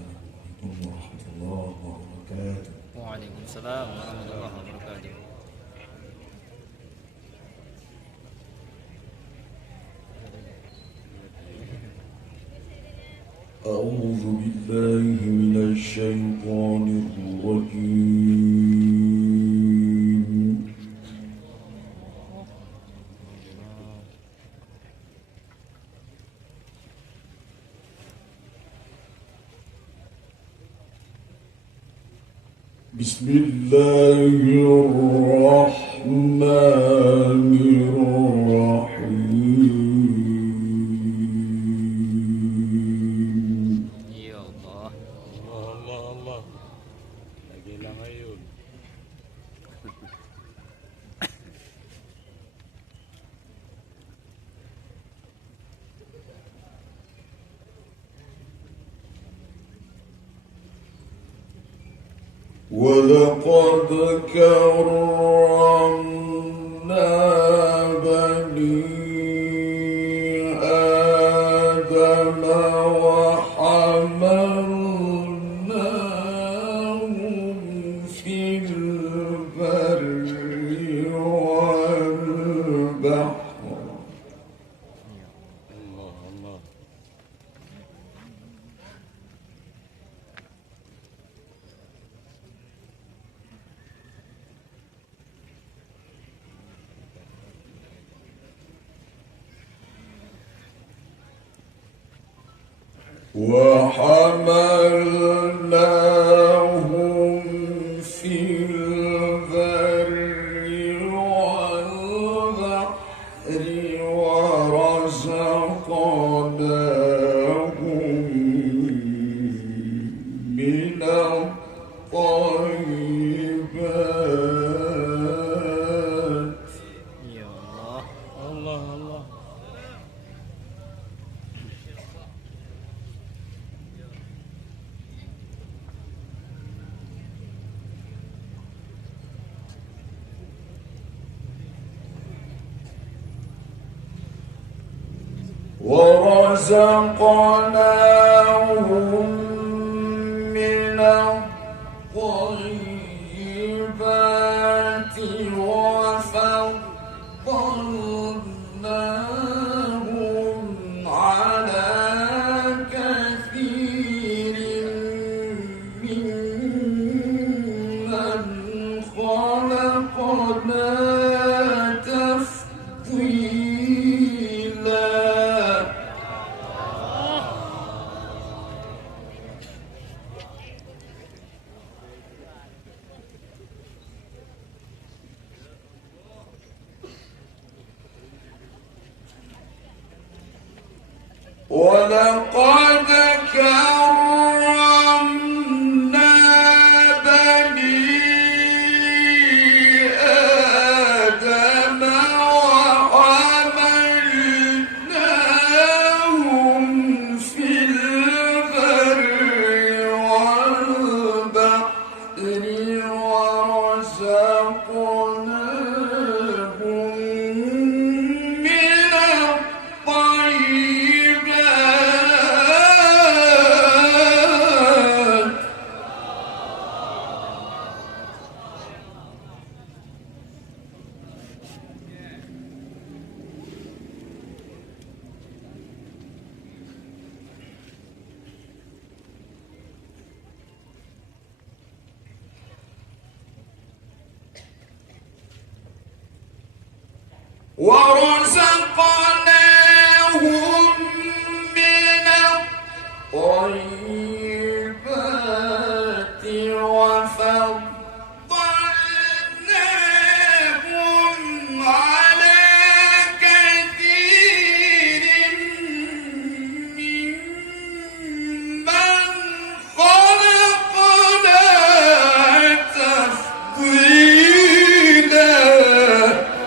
عليكم ورحمة الله وبركاته. وعليكم السلام ورحمة الله وبركاته. أعوذ بالله من الشيطان الرجيم. بسم الله الرحمن الرحيم. يا الله الله الله lagi lang ngayon. ولقد كرمنا بني آدم وحملناهم في البر والبحر Allah Allah. وحملناهم في البر والبحر ورزقناهم من الطيبات. يا الله Allah Allah. ورزقناهم من الطيبات وفضلناهم على كثير ممن خلقنا تفضيلا. ولقد كرمنا بني آدم وحملناهم في البر والبحر ورزقناهم من الطيبات. ورزقناهم من الطيبات وفضلناهم على كثير ممن خلقنا تفضيلا.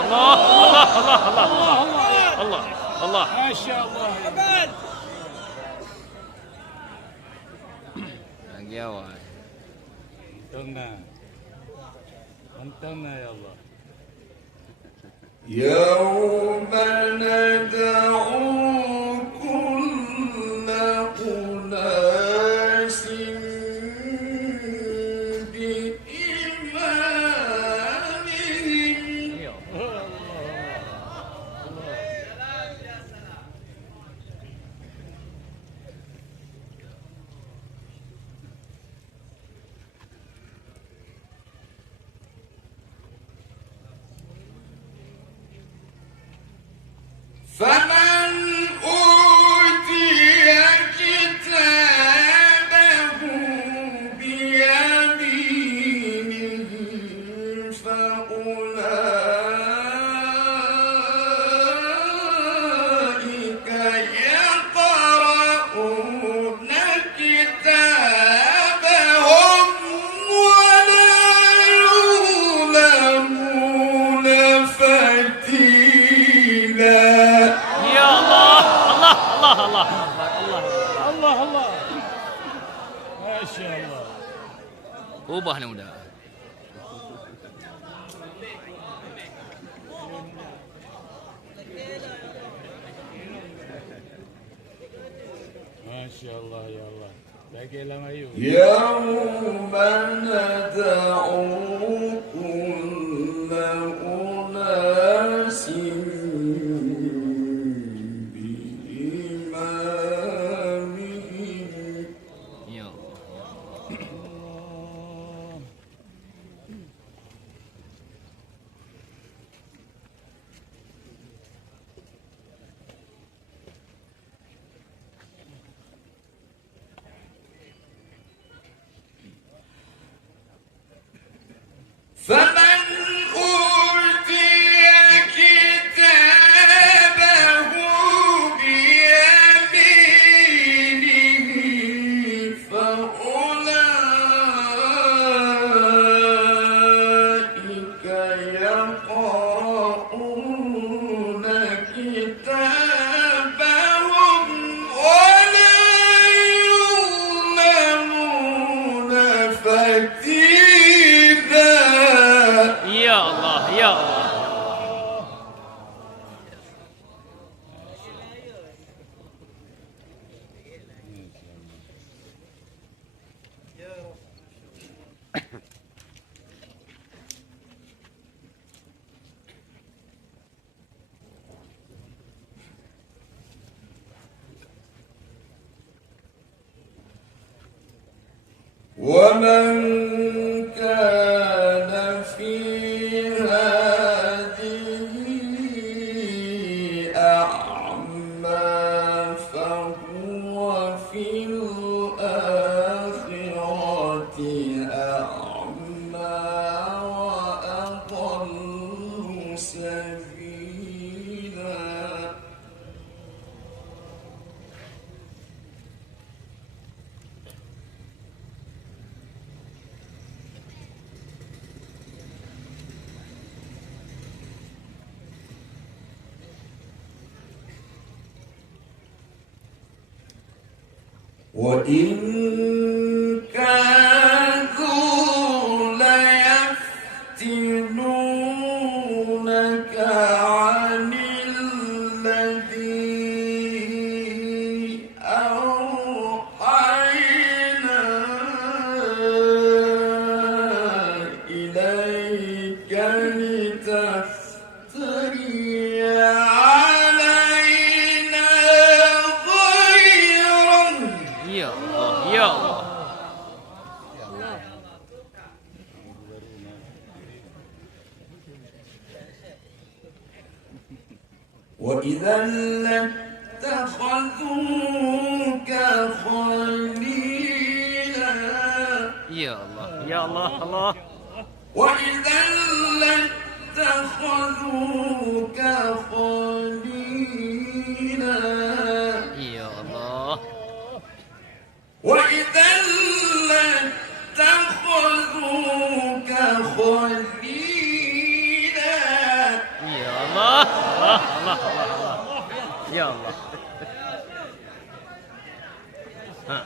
الله الله الله الله الله ما شاء الله. lagi awal. Antona ya Allah. يوم ندعو كل أناس فمن أوتي كتابه بيمينه فأولئك يقرؤون كتابهم ولا يظلمون فتيلا. يا الله الله الله الله الله الله الله ما شاء الله. ubah ni muda. ما شاء الله يا الله. باقي لما يوم يوم ندعو كل أناس بإمامهم. Ya Allah. فمن أوتي كتابه بيمينه فأولئك يقرؤون كتابهم ولا يظلمون فتيلا. Ya Allah, ya Allah. ومن كان في هذه أعمى فهو في الآخرة أعمى وأضل سبيلا. وإن كادوا ليفتنونك عن الذي أوحينا إليك لتفتري علينا غيره. Ya Allah, ya Allah. وإذا لاتخذوك خليلا. Ya Allah, ya Allah, Allah. وإذا لاتخذوك خليلا. Ya Allah. وإذا لاتخذوك خليلا. Ya Allah, Allah, Allah, Allah. Ya Allah. Ha.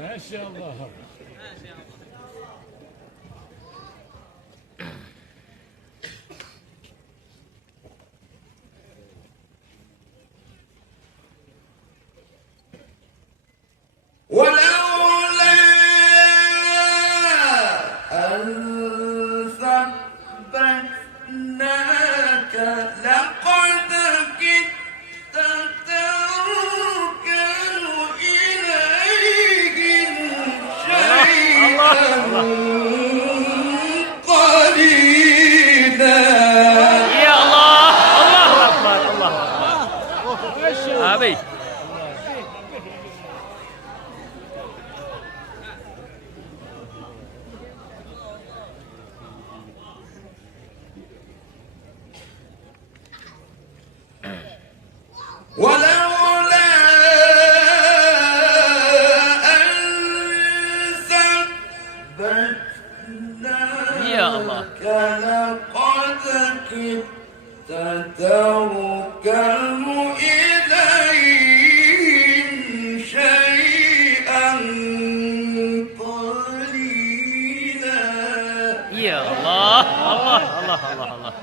ما شاء الله. ولولا أن ثبتناك لقد كدت تركن إليهم Allah. لقد كدت تركن إليهم شيئا قليلا. Ya Allah. Allah, Allah, Allah, Allah.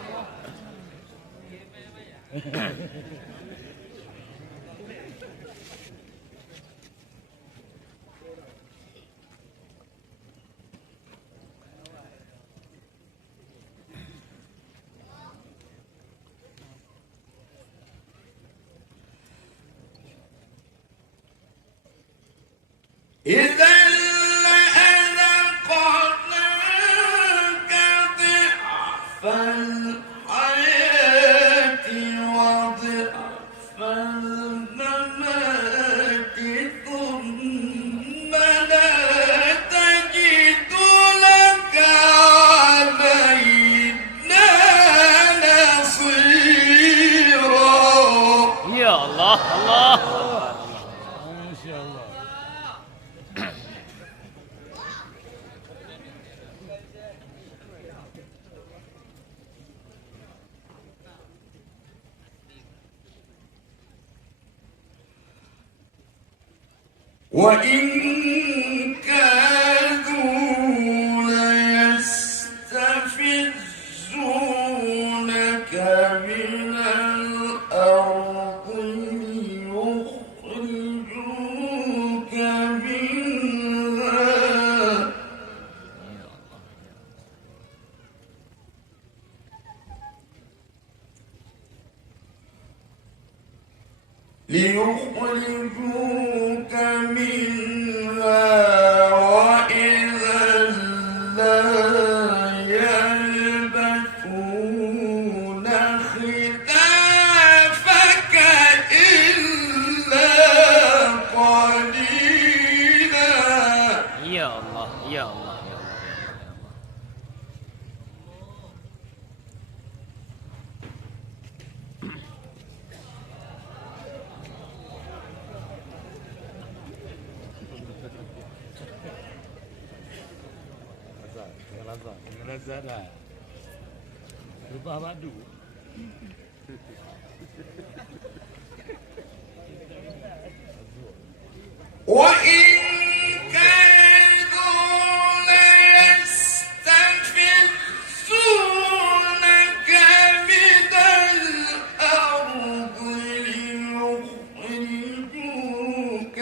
إذا لأذقناك ضعف الحياة وضعف الممات ثم لا تجد لك علينا نصيرا. Ya Allah. Allah. ما شاء الله. وإن كادوا ليستفزونك من الأرض ليخرجوك منها وإذا لا يلبثون خلافك إلا قليلا. Ya Allah. Ya Allah. Ya Allah. Lazada. Rubah madu. وإن كادوا ليستفزونك من الأرض ليخرجوك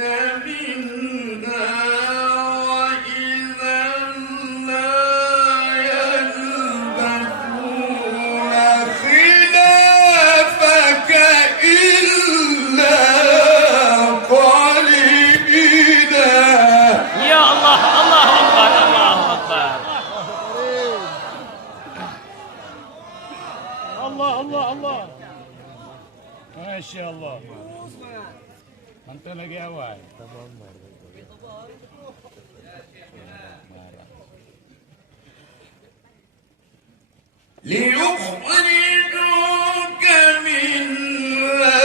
منها وإذا لا يلبثون خلافك إلا قليلا. Ya Allah. Allahu Akbar. Allahu Akbar. Allah Allah Allah. Masya Allah. Hantar lagi awal. ليخرجوك منها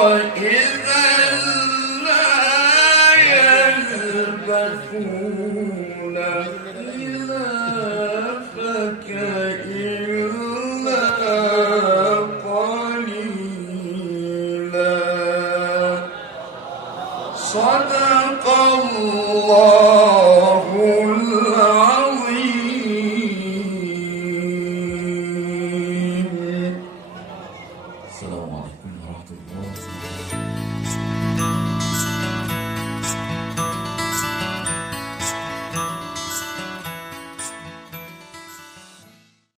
وإذا لا يلبثون خلافك إلا قليلا. صدق الله العظيم. السلام عليكم ورحمة الله وبركاته.